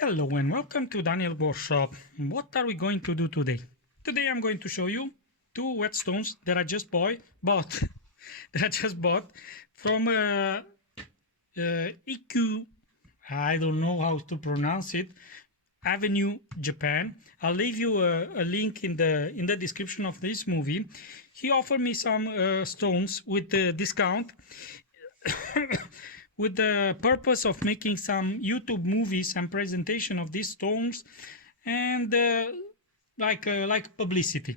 Hello and welcome to Daniel Workshop. What are we going to do today? Today I'm going to show you two whetstones that I just bought from ikyu. I don't know how to pronounce it. Avenue, Japan. I'll leave you a link in the description of this movie. He offered me some stones with the discount. With the purpose of making some YouTube movies and presentation of these stones and like publicity.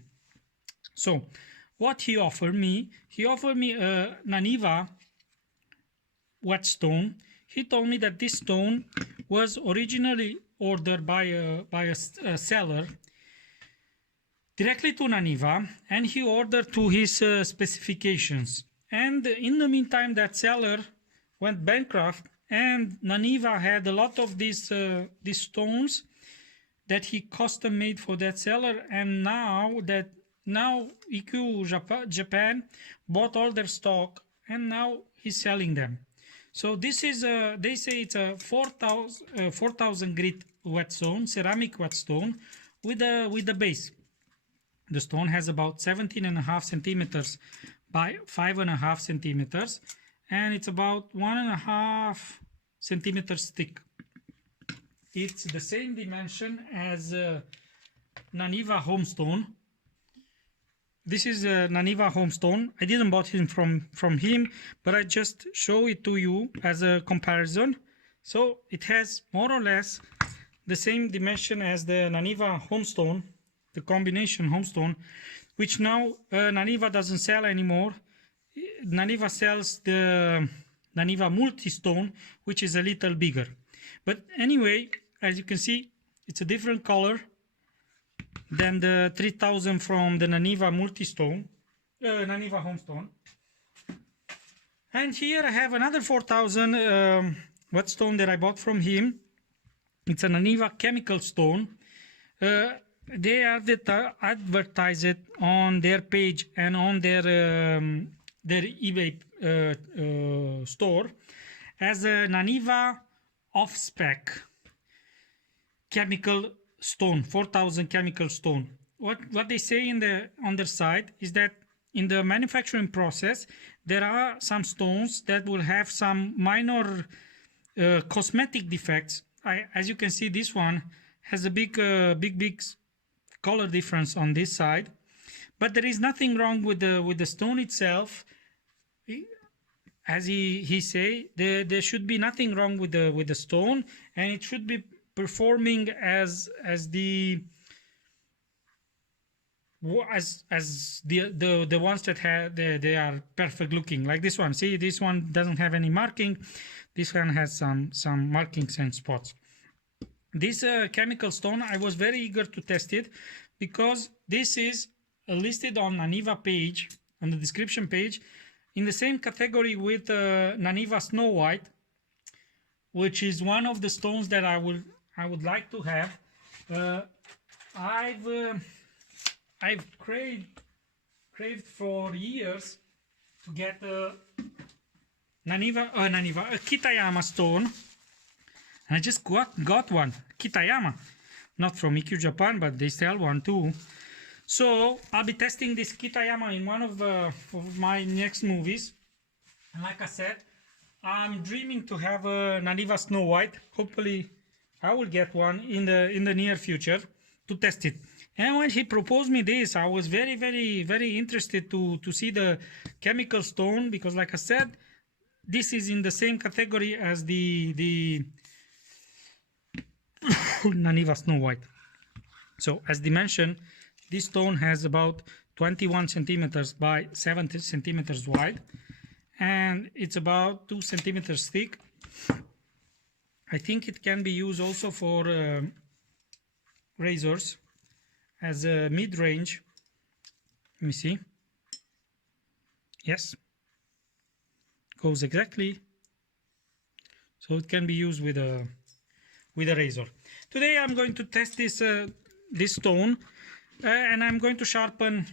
So what he offered me a Naniwa whetstone. He told me that this stone was originally ordered by a seller directly to Naniwa, and he ordered to his specifications. And in the meantime, that seller went bankrupt, and Naniwa had a lot of these stones that he custom made for that seller. And now ikyu Japan bought all their stock, and now he's selling them. So this is they say it's a 4,000 grit whetstone, ceramic whetstone with a base. The stone has about 17.5 centimeters by 5.5 centimeters. And it's about 1.5 centimeters thick. It's the same dimension as Naniwa Homestone. This is Naniwa Homestone. I didn't buy him from him, but I just show it to you as a comparison. So it has more or less the same dimension as the Naniwa Homestone, the combination Homestone, which now Naniwa doesn't sell anymore. Naniwa sells the Naniwa multi-stone, which is a little bigger. But anyway, as you can see, it's a different color than the 3000 from the Naniwa multi-stone, Naniwa homestone. And here I have another 4000 whetstone that I bought from him. It's a Naniwa chemical stone. They advertise it on their page and on their eBay store as a Naniwa off-spec chemical stone, 4000 chemical stone. What they say on their side is that in the manufacturing process there are some stones that will have some minor cosmetic defects. As you can see, this one has a big color difference on this side, but there is nothing wrong with the stone itself. As he say, there should be nothing wrong with the stone, and it should be performing as the ones that have they are perfect looking, like this one. See, this one doesn't have any marking. This one has some markings and spots. This chemical stone, I was very eager to test it because this is listed on Naniwa page, on the description page, in the same category with Naniwa Snow White, which is one of the stones that I would like to have. I've craved for years to get a Kitayama stone, and I just got one. Kitayama, not from ikyu Japan, but they sell one too. So I'll be testing this Kitayama in one of my next movies. And like I said, I'm dreaming to have a Naniwa Snow White. Hopefully I will get one in the near future to test it. And when he proposed me this, I was very, very, very interested to see the chemical stone, because like I said, this is in the same category as the Naniwa Snow White. So as dimension, this stone has about 21 centimeters by 7 centimeters wide, and it's about 2 centimeters thick. I think it can be used also for razors as a mid-range. Let me see. Yes, goes exactly. So it can be used with a razor. Today I'm going to test this stone. And I'm going to sharpen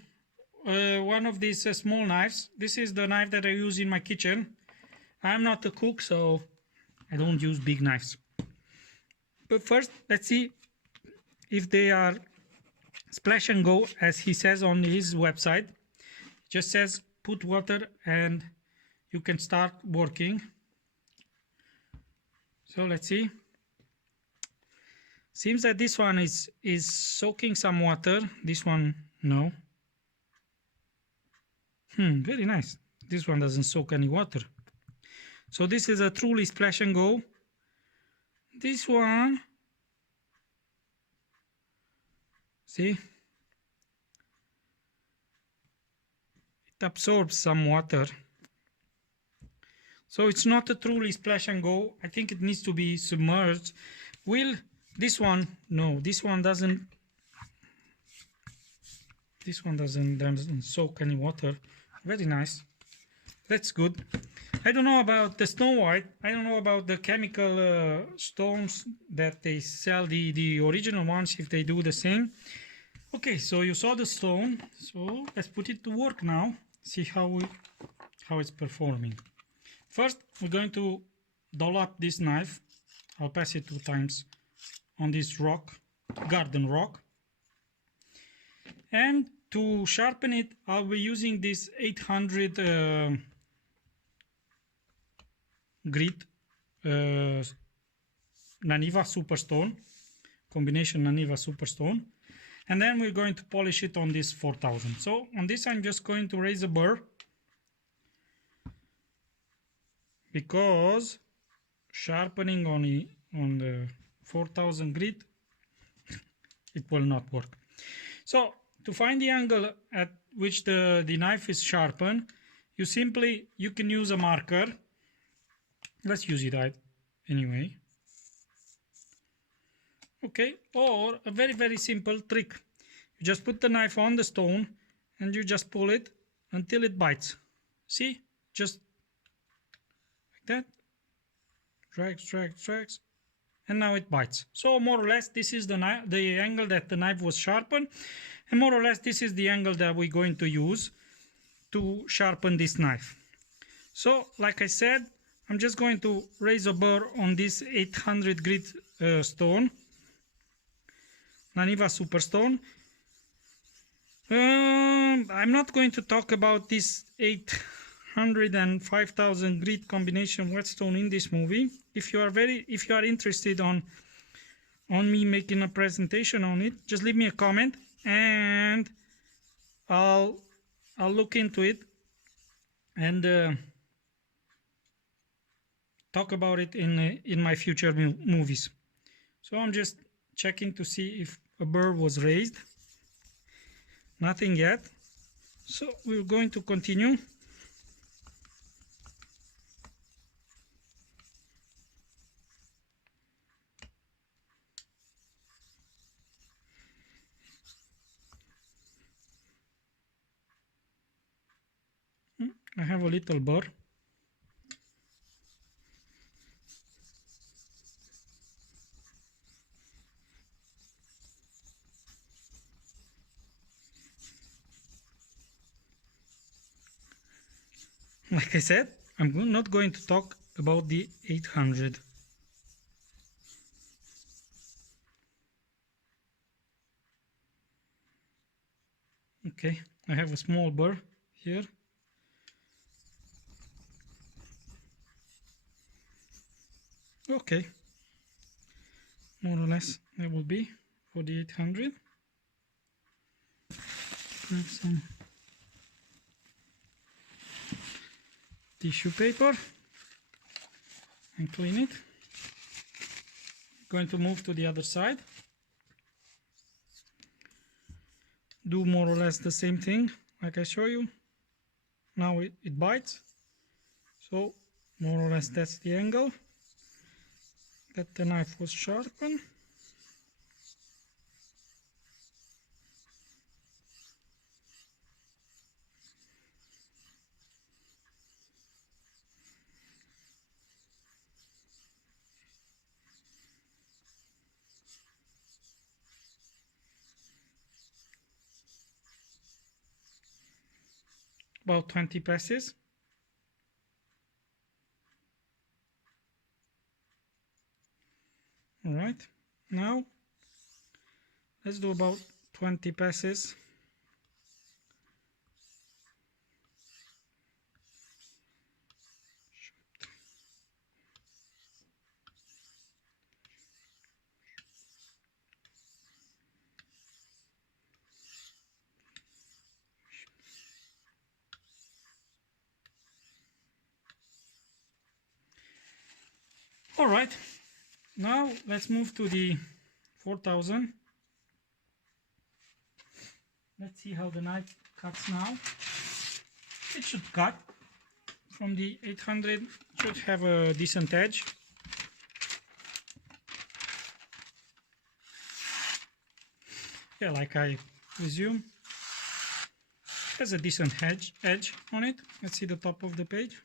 one of these small knives. This is the knife that I use in my kitchen. I'm not a cook, so I don't use big knives. But first, let's see if they are splash and go, as he says on his website. Just says put water and you can start working. So let's see. Seems that this one is soaking some water. This one, no. Very nice. This one doesn't soak any water. So this is a truly splash and go. This one, see, it absorbs some water. So it's not a truly splash and go. I think it needs to be submerged. Will this one? No, this one doesn't. This one doesn't soak any water. Very nice. That's good. I don't know about the Snow White. I don't know about the chemical stones that they sell, the original ones, if they do the same. Okay, so you saw the stone. So let's put it to work now. See how it's performing. First, we're going to dull up this knife. I'll pass it 2 times on this rock, garden rock. And to sharpen it, I'll be using this 800 grit Naniwa Superstone, combination Naniwa Superstone. And then we're going to polish it on this 4000. So on this I'm just going to raise a burr, because sharpening on the 4000 grit, it will not work. So to find the angle at which the knife is sharpened, you can use a marker. Let's use it anyway. Okay, or a very, very simple trick. You just put the knife on the stone and you just pull it until it bites. See? Just like that. Drags. And now it bites. So more or less this is the angle that the knife was sharpened. And more or less this is the angle that we're going to use to sharpen this knife. So like I said, I'm just going to raise a burr on this 800 grit stone, Naniwa Superstone. I'm not going to talk about this 800 and 5000 grit combination whetstone in this movie. If you are interested on me making a presentation on it, just leave me a comment and I'll look into it and talk about it in my future movies. So I'm just checking to see if a burr was raised. Nothing yet. So we're going to continue. I have a little burr. Like I said, I'm not going to talk about the 800. Okay, I have a small burr here. Okay, more or less that will be for the 800. Grab some tissue paper and clean it. Going to move to the other side. Do more or less the same thing like I show you. Now it bites. So more or less that's the angle that the knife was sharpened. About 20 passes. All right, Now let's do about 20 passes. All right, now let's move to the 4000. Let's see how the knife cuts now. It should cut. From the 800, should have a decent edge. Yeah, like I presume. Has a decent edge on it. Let's see the top of the page.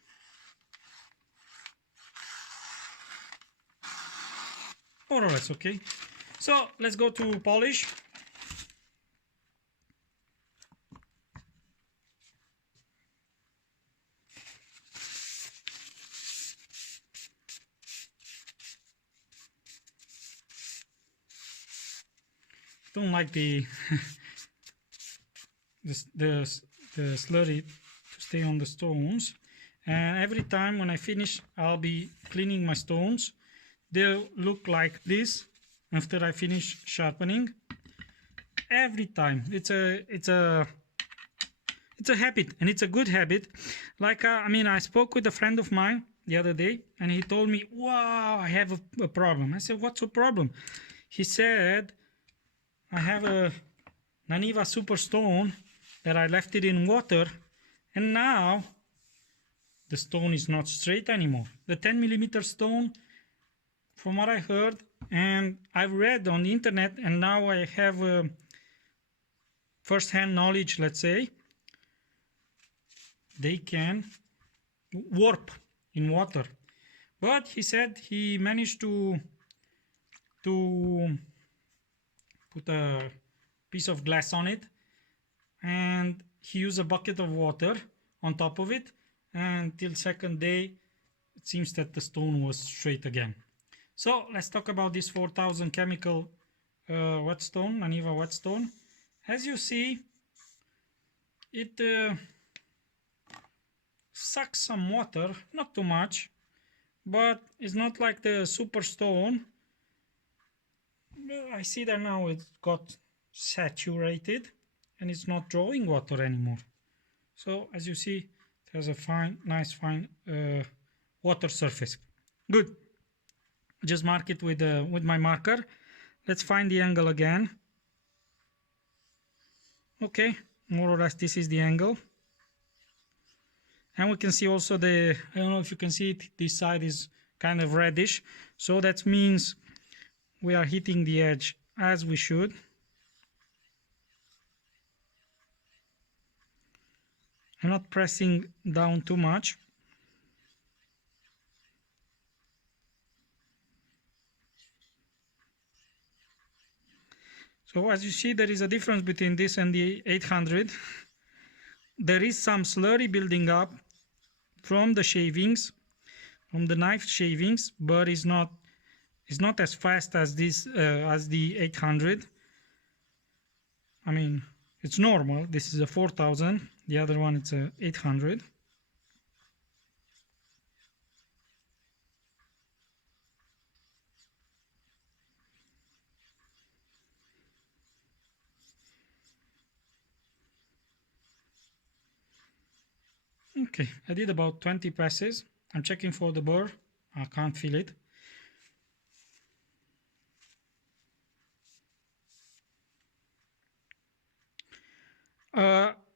More or less okay. So let's go to polish. Don't like the the slurry to stay on the stones, and every time when I finish I'll be cleaning my stones. They'll look like this after I finish sharpening. Every time. It's a habit, and it's a good habit. Like I mean, I spoke with a friend of mine the other day, and he told me, wow, I have a problem. I said, what's the problem? He said, I have a Naniwa super stone that I left it in water, and now the stone is not straight anymore. The 10mm stone, from what I heard and I've read on the internet, and now I have first-hand knowledge, let's say, they can warp in water. But he said he managed to put a piece of glass on it, and he used a bucket of water on top of it, and till second day it seems that the stone was straight again. So let's talk about this 4000 chemical whetstone, Naniwa whetstone. As you see, it sucks some water, not too much, but it's not like the super stone. I see that now it got saturated and it's not drawing water anymore. So as you see, it has a nice fine water surface. Good. Just mark it with my marker. Let's find the angle again. Okay, more or less this is the angle. And we can see also I don't know if you can see it, this side is kind of reddish. So that means we are hitting the edge as we should. I'm not pressing down too much. So as you see, there is a difference between this and the 800. There is some slurry building up from the shavings, from the knife shavings, but it's not as fast as this as the 800. I mean, it's normal. This is a 4000. The other one, it's a 800. Okay, I did about 20 passes. I'm checking for the burr. I can't feel it.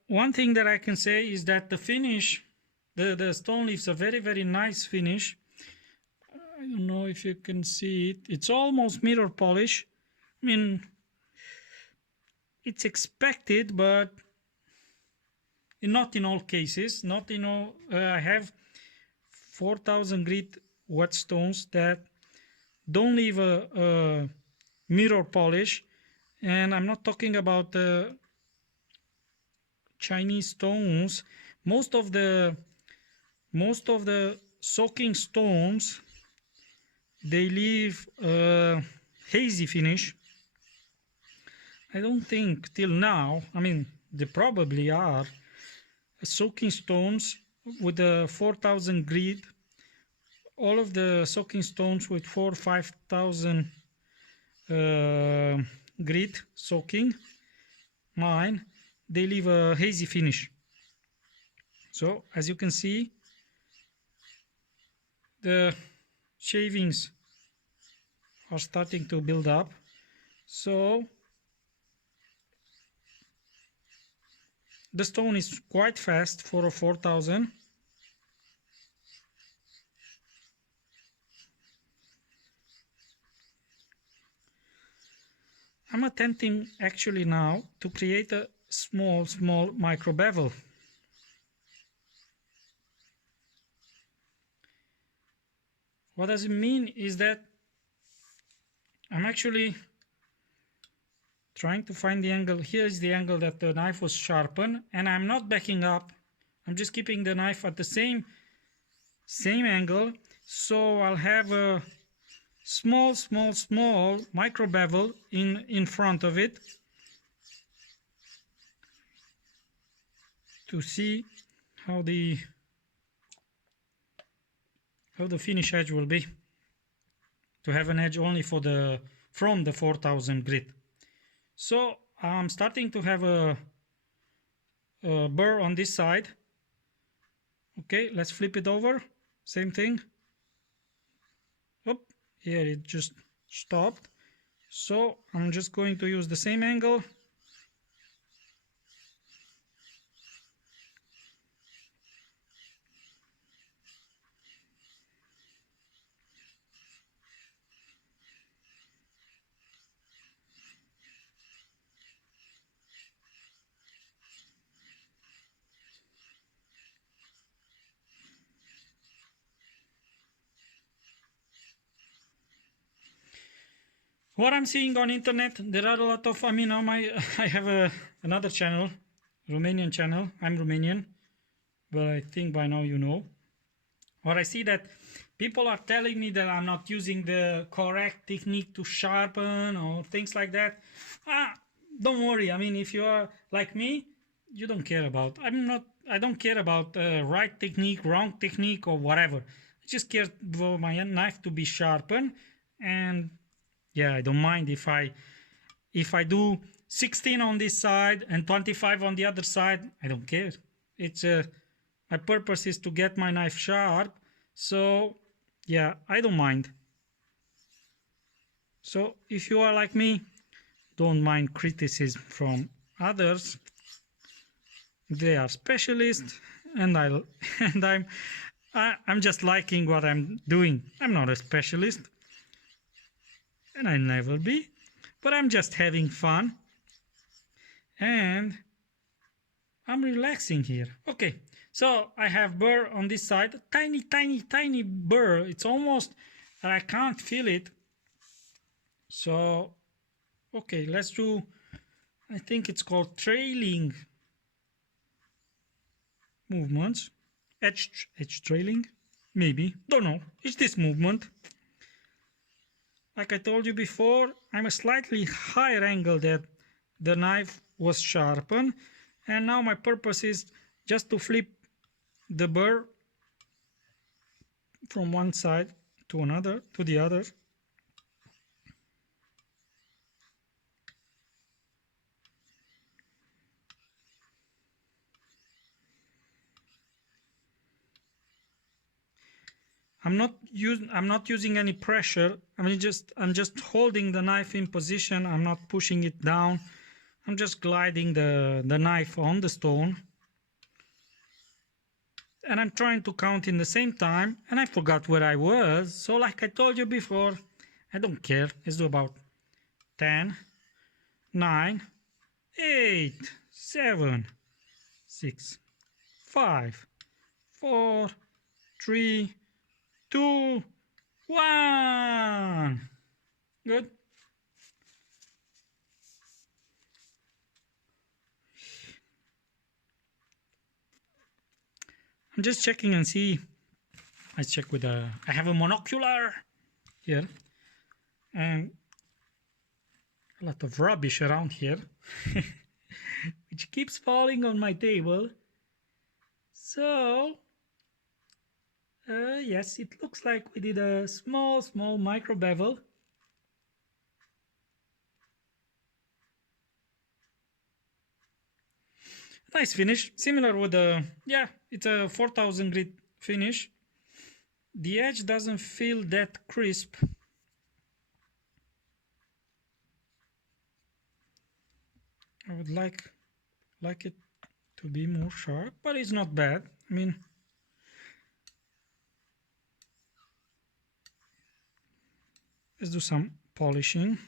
One thing that I can say is that the finish, the stone leaves a very, very nice finish. I don't know if you can see it. It's almost mirror polish. I mean, it's expected, but not in all cases. Not in all. I have 4000 grit whetstones that don't leave a mirror polish, and I'm not talking about Chinese stones. Most of the soaking stones, they leave hazy finish. I don't think till now, I mean, they probably are soaking stones with the 4000 grit. All of the soaking stones with 4 or 5000 grit soaking, mine, they leave a hazy finish. So as you can see, the shavings are starting to build up. So the stone is quite fast for a 4000. I'm attempting actually now to create a small micro bevel. What does it mean is that I'm actually trying to find the angle. Here is the angle that the knife was sharpened, and I'm not backing up. I'm just keeping the knife at the same angle, so I'll have a small micro bevel in front of it to see how the finish edge will be, to have an edge only for from the 4000 grit. So I'm starting to have a burr on this side. Okay, let's flip it over. Same thing. Oh, here it just stopped. So I'm just going to use the same angle. What I'm seeing on internet, there are a lot of, I mean, I have another channel, Romanian channel. I'm Romanian, but I think by now you know. Or I see that people are telling me that I'm not using the correct technique to sharpen or things like that. Don't worry. I mean, if you are like me, you don't care about. I don't care about right technique, wrong technique, or whatever. I just care for my knife to be sharpened, and yeah, I don't mind if I do 16 on this side and 25 on the other side. I don't care. It's my purpose is to get my knife sharp, so yeah, I don't mind. So if you are like me, don't mind criticism from others. They are specialists, and I'm just liking what I'm doing. I'm not a specialist, and I'll never be, but I'm just having fun, and I'm relaxing here. Okay, so I have burr on this side, tiny burr. It's almost, I can't feel it. So, okay, let's do, I think it's called trailing movements, edge trailing, maybe, don't know. It's this movement. Like I told you before, I'm a slightly higher angle that the knife was sharpened, and now my purpose is just to flip the burr from one side to another, to the other. I'm not using any pressure. I'm just holding the knife in position. I'm not pushing it down. I'm just gliding the knife on the stone. And I'm trying to count in the same time, and I forgot where I was. So like I told you before, I don't care. Let's do about 10, 9, 8, 7, 6, 5, 4, 3, 2, 1. Good. I'm just checking and see. I check with I have a monocular here, and a lot of rubbish around here, which keeps falling on my table. So, yes, it looks like we did a small micro bevel. Nice finish, similar with the, yeah, it's a 4000 grit finish. The edge doesn't feel that crisp. I would like it to be more sharp, but it's not bad. I mean, let's do some polishing.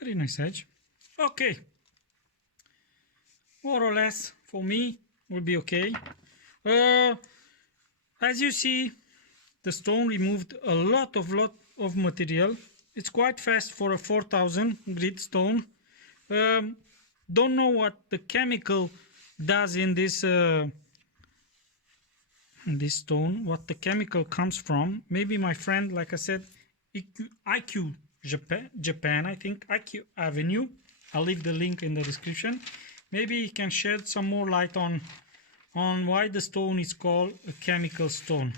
Very nice edge. Okay, more or less for me will be okay. As you see, the stone removed a lot of material. It's quite fast for a 4000 grit stone. Don't know what the chemical does in this stone, what the chemical comes from. Maybe my friend, like I said, ikyu Japan, I think, ikyu Avenue. I'll leave the link in the description. Maybe he can shed some more light on why the stone is called a chemical stone.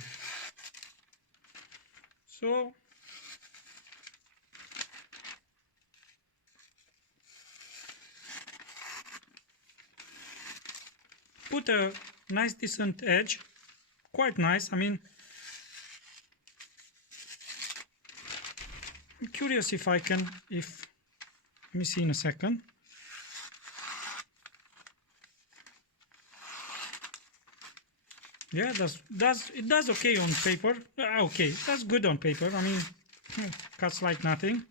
So put a nice decent edge, quite nice. I mean, I'm curious if I can, let me see in a second. Yeah, it does okay on paper. Okay, that's good on paper. I mean, cuts like nothing.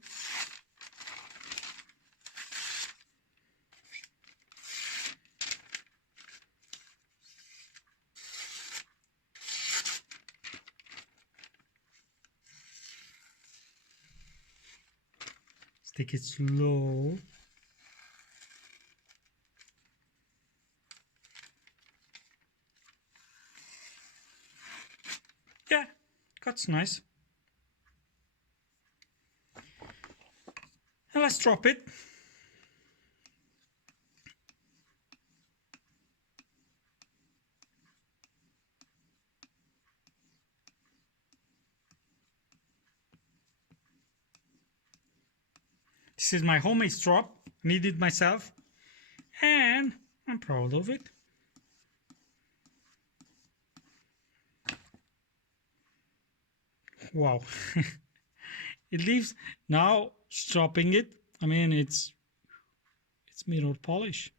Let's take it slow. Yeah, cuts nice. And let's drop it. This is my homemade strop, made it myself, and I'm proud of it. Wow. It leaves, now stropping it, I mean, it's mirror polish.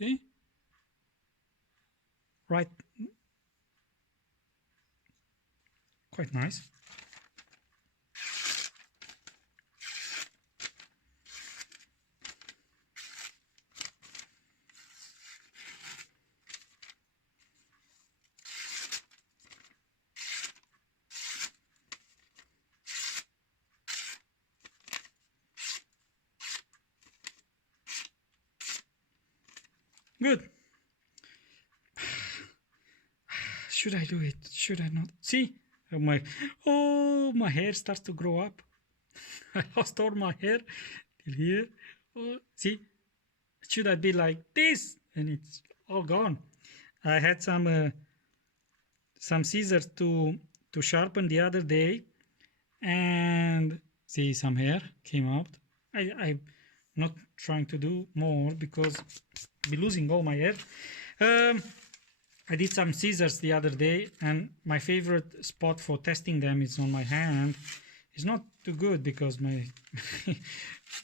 See? Right. Quite nice. Good. Should I do it? Should I not? See? My hair starts to grow up. I lost all my hair till here. Oh, see? Should I be like this? And it's all gone. I had some scissors to sharpen the other day, and see, some hair came out. I'm not trying to do more because I'll be losing all my hair. I did some scissors the other day, and my favorite spot for testing them is on my hand. It's not too good because my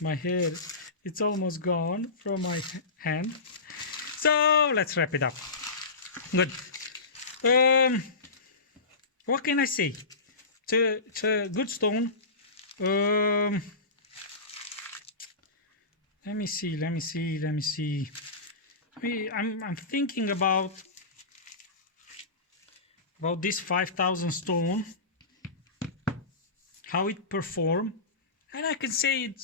my hair, it's almost gone from my hand. So let's wrap it up. Good. What can I say? It's a good stone. Let me see. I'm thinking about this 5,000 stone, how it performed, and I can say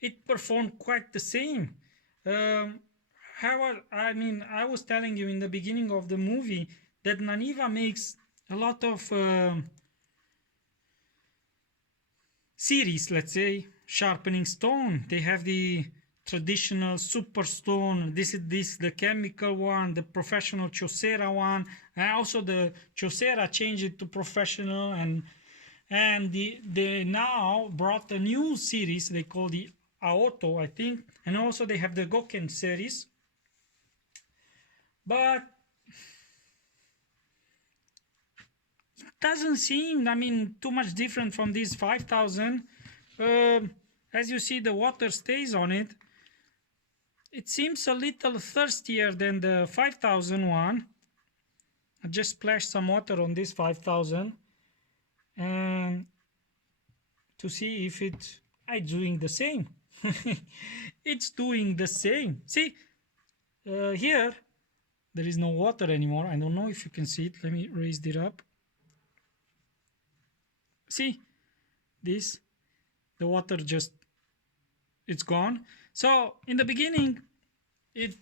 it performed quite the same. I was telling you in the beginning of the movie that Naniwa makes a lot of series, let's say, sharpening stone. They have the traditional super stone. This is the chemical one, the professional chosera one, and also the chosera changed it to professional, and they now brought a new series they call the Aoto, I think, and also they have the Goken series. But it doesn't seem, too much different from this 5,000. As you see, the water stays on it. It seems a little thirstier than the 5,000 one. I just splashed some water on this 5,000 and to see if it's doing the same. It's doing the same. See, here there is no water anymore. I don't know if you can see it. Let me raise it up. See this, the water just, it's gone. So in the beginning it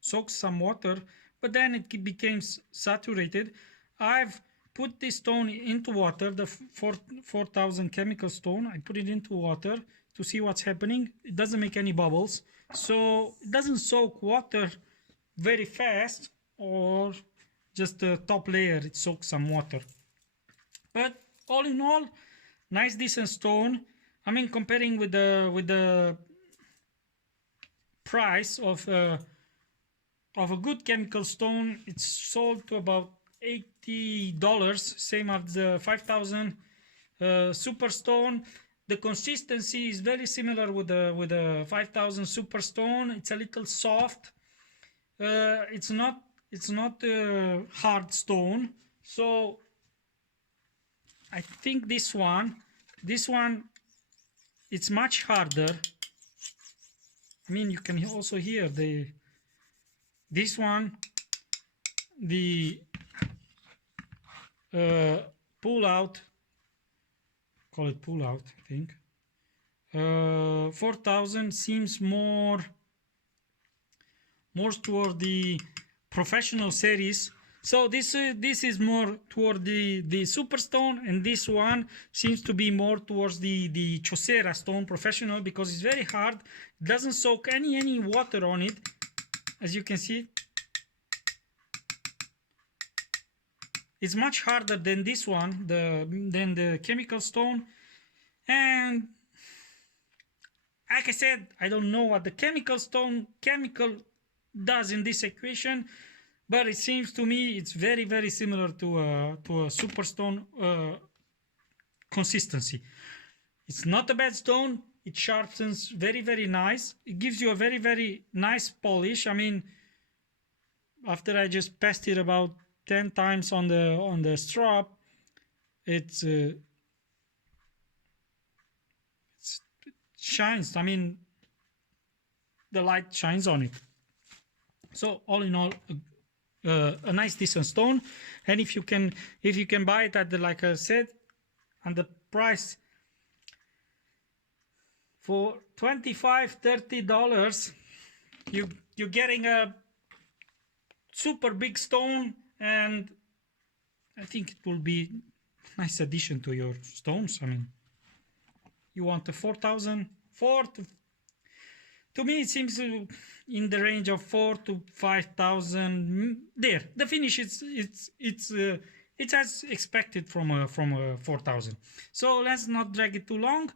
soaks some water, but then it became saturated. I've put this stone into water, the 4,000 chemical stone. I put it into water to see what's happening. It doesn't make any bubbles, so it doesn't soak water very fast, or just the top layer it soaks some water. But all in all, nice decent stone. Comparing with the price of a good chemical stone, it's sold to about $80, same as the 5,000 super stone. The consistency is very similar with the 5,000 super stone. It's a little soft. It's not hard stone. So I think this one it's much harder. You can also hear this one, the pull out, call it pull out, I think. 4,000 seems more toward the professional series. So this is more toward the superstone, and this one seems to be more towards the chosera stone professional, because it's very hard. It doesn't soak any water on it, as you can see. It's much harder than this one, than the chemical stone. And like I said, I don't know what the chemical does in this equation, but it seems to me it's very, very similar to a superstone consistency. It's not a bad stone. It sharpens very, very nice. It gives you a very, very nice polish. After I just passed it about 10 times on the strap, it shines. The light shines on it. So all in all, a nice decent stone. And if you can buy it at like I said, and the price for $25-30, you're getting a super big stone, and I think it will be a nice addition to your stones. You want a 4,000, to me it seems in the range of 4,000 to 5,000. There, the finish it's as expected from a 4,000. So let's not drag it too long.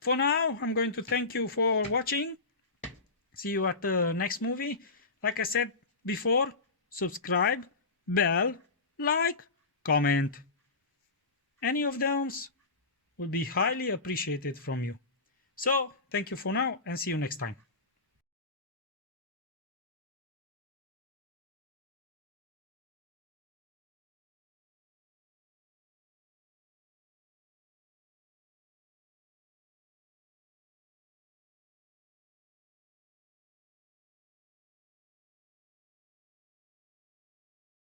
For now, I'm going to thank you for watching. See you at the next movie. Like I said before, subscribe, bell, like, comment. Any of those would be highly appreciated from you. So thank you for now and see you next time.